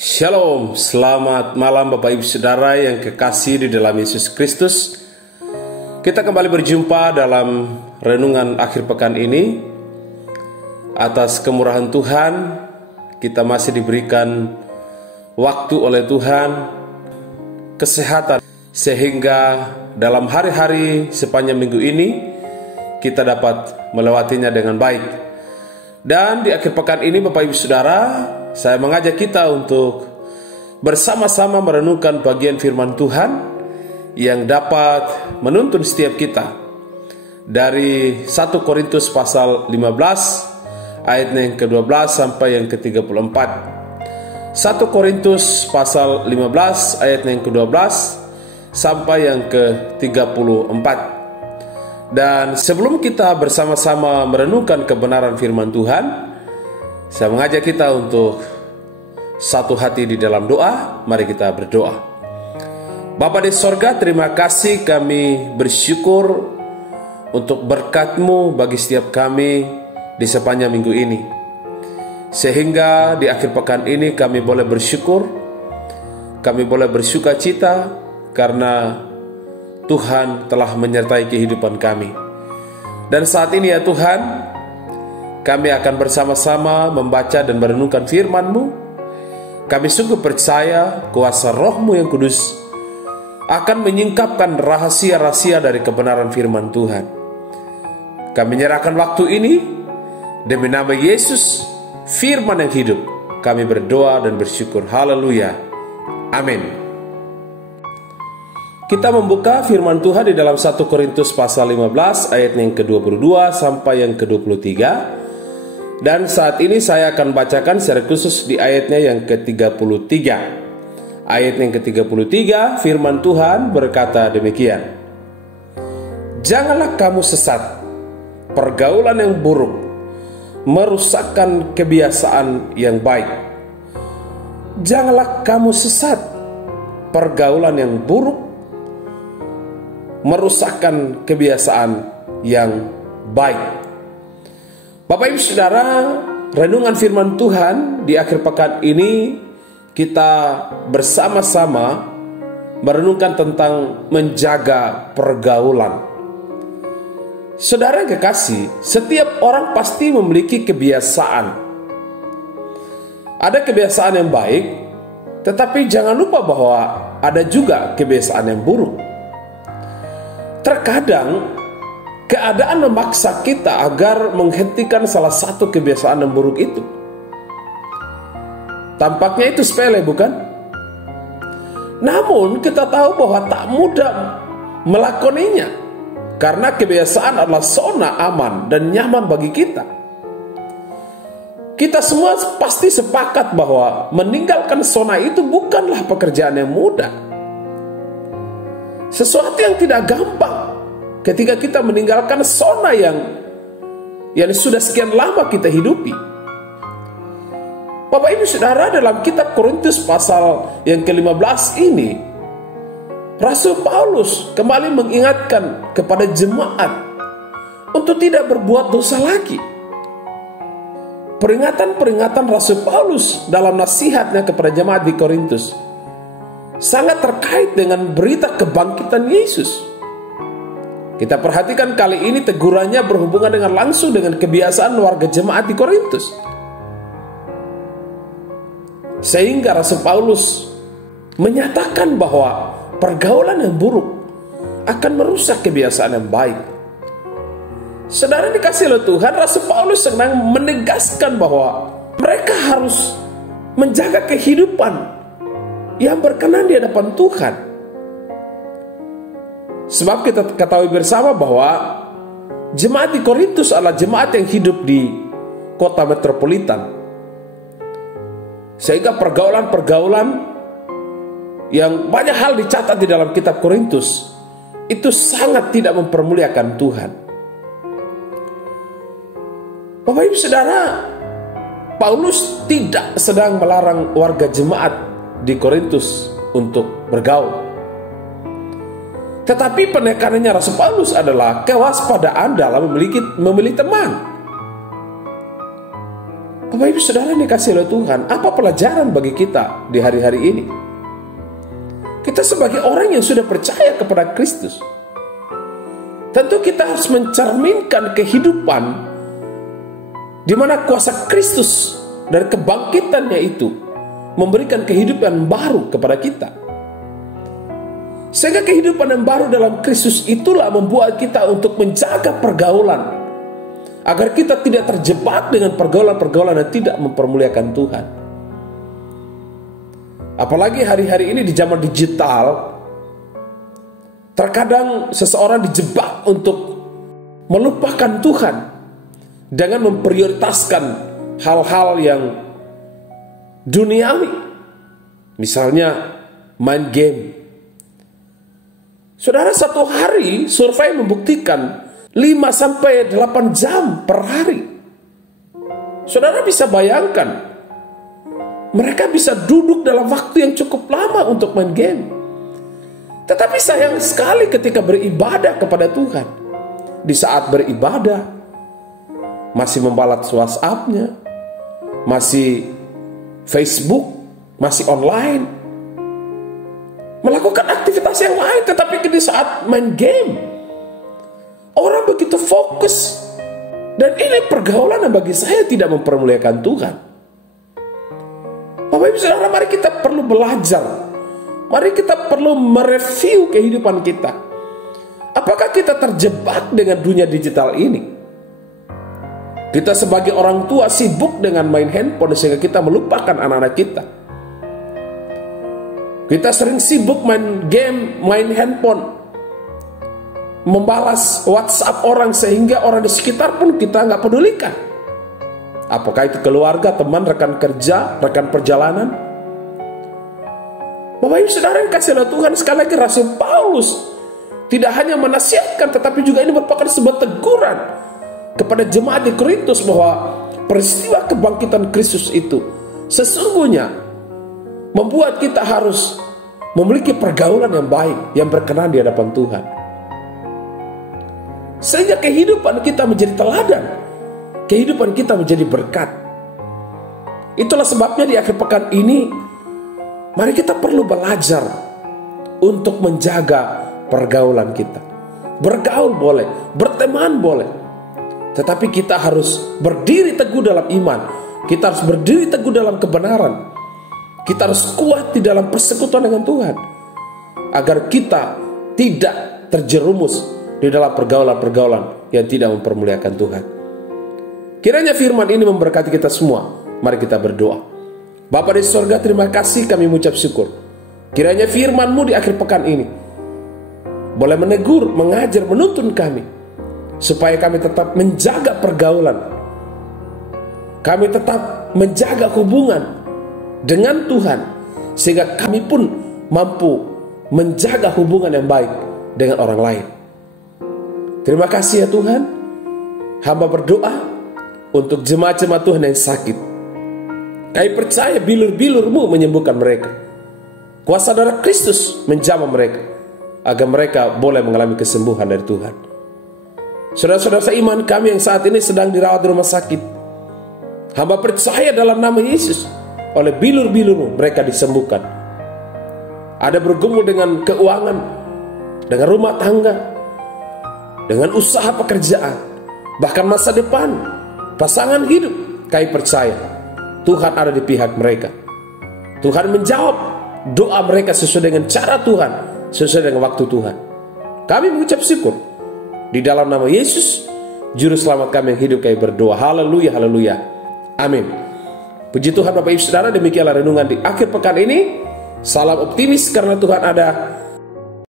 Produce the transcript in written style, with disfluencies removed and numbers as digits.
Shalom, selamat malam Bapak Ibu Saudara yang kekasih di dalam Yesus Kristus. Kita kembali berjumpa dalam renungan akhir pekan ini. Atas kemurahan Tuhan, kita masih diberikan waktu oleh Tuhan, kesehatan, sehingga dalam hari-hari sepanjang minggu ini kita dapat melewatinya dengan baik. Dan di akhir pekan ini Bapak Ibu Saudara, saya mengajak kita untuk bersama-sama merenungkan bagian firman Tuhan yang dapat menuntun setiap kita dari 1 Korintus pasal 15 ayat yang ke-12 sampai yang ke-34. 1 Korintus pasal 15 ayat yang ke-12 sampai yang ke-34. Dan sebelum kita bersama-sama merenungkan kebenaran firman Tuhan, saya mengajak kita untuk satu hati di dalam doa. Mari kita berdoa. Bapa di sorga, terima kasih, kami bersyukur untuk berkat-Mu bagi setiap kami di sepanjang minggu ini. Sehingga di akhir pekan ini kami boleh bersyukur, kami boleh bersuka cita karena Tuhan telah menyertai kehidupan kami. Dan saat ini ya Tuhan, kami akan bersama-sama membaca dan merenungkan firman-Mu. Kami sungguh percaya kuasa Roh-Mu yang kudus akan menyingkapkan rahasia-rahasia dari kebenaran firman Tuhan. Kami menyerahkan waktu ini demi nama Yesus, firman yang hidup. Kami berdoa dan bersyukur. Haleluya. Amin. Kita membuka firman Tuhan di dalam 1 Korintus pasal 15 ayat yang ke-22 sampai yang ke-23. Dan saat ini saya akan bacakan secara khusus di ayatnya yang ke-33. Ayat yang ke-33, firman Tuhan berkata demikian. Janganlah kamu sesat, pergaulan yang buruk merusakkan kebiasaan yang baik. Janganlah kamu sesat, pergaulan yang buruk merusakkan kebiasaan yang baik. Bapak Ibu Saudara, renungan firman Tuhan di akhir pekan ini kita bersama-sama merenungkan tentang menjaga pergaulan. Saudara yang kekasih, setiap orang pasti memiliki kebiasaan. Ada kebiasaan yang baik, tetapi jangan lupa bahwa ada juga kebiasaan yang buruk. Terkadang keadaan memaksa kita agar menghentikan salah satu kebiasaan yang buruk itu. Tampaknya itu sepele, bukan? Namun kita tahu bahwa tak mudah melakoninya, karena kebiasaan adalah zona aman dan nyaman bagi kita. Kita semua pasti sepakat bahwa meninggalkan zona itu bukanlah pekerjaan yang mudah. Sesuatu yang tidak gampang ketika kita meninggalkan zona yang sudah sekian lama kita hidupi. Bapak Ibu Saudara, dalam kitab Korintus pasal yang ke-15 ini, Rasul Paulus kembali mengingatkan kepada jemaat untuk tidak berbuat dosa lagi. Peringatan-peringatan Rasul Paulus dalam nasihatnya kepada jemaat di Korintus sangat terkait dengan berita kebangkitan Yesus. Kita perhatikan kali ini tegurannya berhubungan dengan langsung dengan kebiasaan warga jemaat di Korintus. Sehingga Rasul Paulus menyatakan bahwa pergaulan yang buruk akan merusak kebiasaan yang baik. Saudara dikasih oleh Tuhan, Rasul Paulus sedang menegaskan bahwa mereka harus menjaga kehidupan yang berkenan di hadapan Tuhan. Sebab kita ketahui bersama bahwa jemaat di Korintus adalah jemaat yang hidup di kota metropolitan. Sehingga pergaulan-pergaulan yang banyak hal dicatat di dalam kitab Korintus itu sangat tidak mempermuliakan Tuhan. Bapak Ibu Saudara, Paulus tidak sedang melarang warga jemaat di Korintus untuk bergaul. Tetapi penekanannya Rasul Paulus adalah kewaspadaan dalam memilih teman. Bapak Ibu Saudara dikasih oleh Tuhan, apa pelajaran bagi kita di hari-hari ini? Kita sebagai orang yang sudah percaya kepada Kristus, tentu kita harus mencerminkan kehidupan di mana kuasa Kristus dan kebangkitannya itu memberikan kehidupan baru kepada kita. Sehingga kehidupan yang baru dalam Kristus itulah membuat kita untuk menjaga pergaulan, agar kita tidak terjebak dengan pergaulan-pergaulan yang tidak mempermuliakan Tuhan. Apalagi hari-hari ini di zaman digital, terkadang seseorang dijebak untuk melupakan Tuhan dengan memprioritaskan hal-hal yang duniawi. Misalnya main game. Saudara, satu hari survei membuktikan 5-8 jam per hari. Saudara bisa bayangkan, mereka bisa duduk dalam waktu yang cukup lama untuk main game. Tetapi sayang sekali ketika beribadah kepada Tuhan, di saat beribadah masih membalas WhatsApp-nya, masih Facebook, masih online, melakukan aktivitas yang lain. Tetapi di saat main game, orang begitu fokus. Dan ini pergaulan yang bagi saya tidak mempermuliakan Tuhan. Bapak Ibu Saudara, mari kita perlu belajar. Mari kita perlu mereview kehidupan kita. Apakah kita terjebak dengan dunia digital ini? Kita sebagai orang tua sibuk dengan main handphone sehingga kita melupakan anak-anak kita. Kita sering sibuk main game, main handphone, membalas WhatsApp orang sehingga orang di sekitar pun kita nggak pedulikan. Apakah itu keluarga, teman, rekan kerja, rekan perjalanan? Bapak Ibu Saudara yang kasih oleh Tuhan, sekali lagi Rasul Paulus tidak hanya menasihatkan, tetapi juga ini merupakan sebuah teguran kepada jemaat di Korintus bahwa peristiwa kebangkitan Kristus itu sesungguhnya membuat kita harus memiliki pergaulan yang baik, yang berkenan di hadapan Tuhan. Sehingga kehidupan kita menjadi teladan, kehidupan kita menjadi berkat. Itulah sebabnya di akhir pekan ini, mari kita perlu belajar untuk menjaga pergaulan kita. Bergaul boleh, berteman boleh, tetapi kita harus berdiri teguh dalam iman. Kita harus berdiri teguh dalam kebenaran. Kita harus kuat di dalam persekutuan dengan Tuhan, agar kita tidak terjerumus di dalam pergaulan-pergaulan yang tidak mempermuliakan Tuhan. Kiranya firman ini memberkati kita semua. Mari kita berdoa. Bapa di surga, terima kasih, kami mengucap syukur. Kiranya firman-Mu di akhir pekan ini boleh menegur, mengajar, menuntun kami, supaya kami tetap menjaga pergaulan, kami tetap menjaga hubungan dengan Tuhan, sehingga kami pun mampu menjaga hubungan yang baik dengan orang lain. Terima kasih ya Tuhan. Hamba berdoa untuk jemaat-jemaat Tuhan yang sakit. Kami percaya bilur-bilur-Mu menyembuhkan mereka. Kuasa darah Kristus menjamah mereka, agar mereka boleh mengalami kesembuhan dari Tuhan. Saudara-saudara seiman kami yang saat ini sedang dirawat di rumah sakit, hamba percaya dalam nama Yesus, oleh bilur-bilur-Mu mereka disembuhkan. Ada bergumul dengan keuangan, dengan rumah tangga, dengan usaha pekerjaan, bahkan masa depan, pasangan hidup. Kami percaya Tuhan ada di pihak mereka. Tuhan menjawab doa mereka sesuai dengan cara Tuhan, sesuai dengan waktu Tuhan. Kami mengucap syukur. Di dalam nama Yesus, Juru Selamat kami yang hidup, kami berdoa. Haleluya, haleluya. Amin. Puji Tuhan Bapak Ibu Saudara, demikianlah renungan di akhir pekan ini. Salam optimis karena Tuhan ada.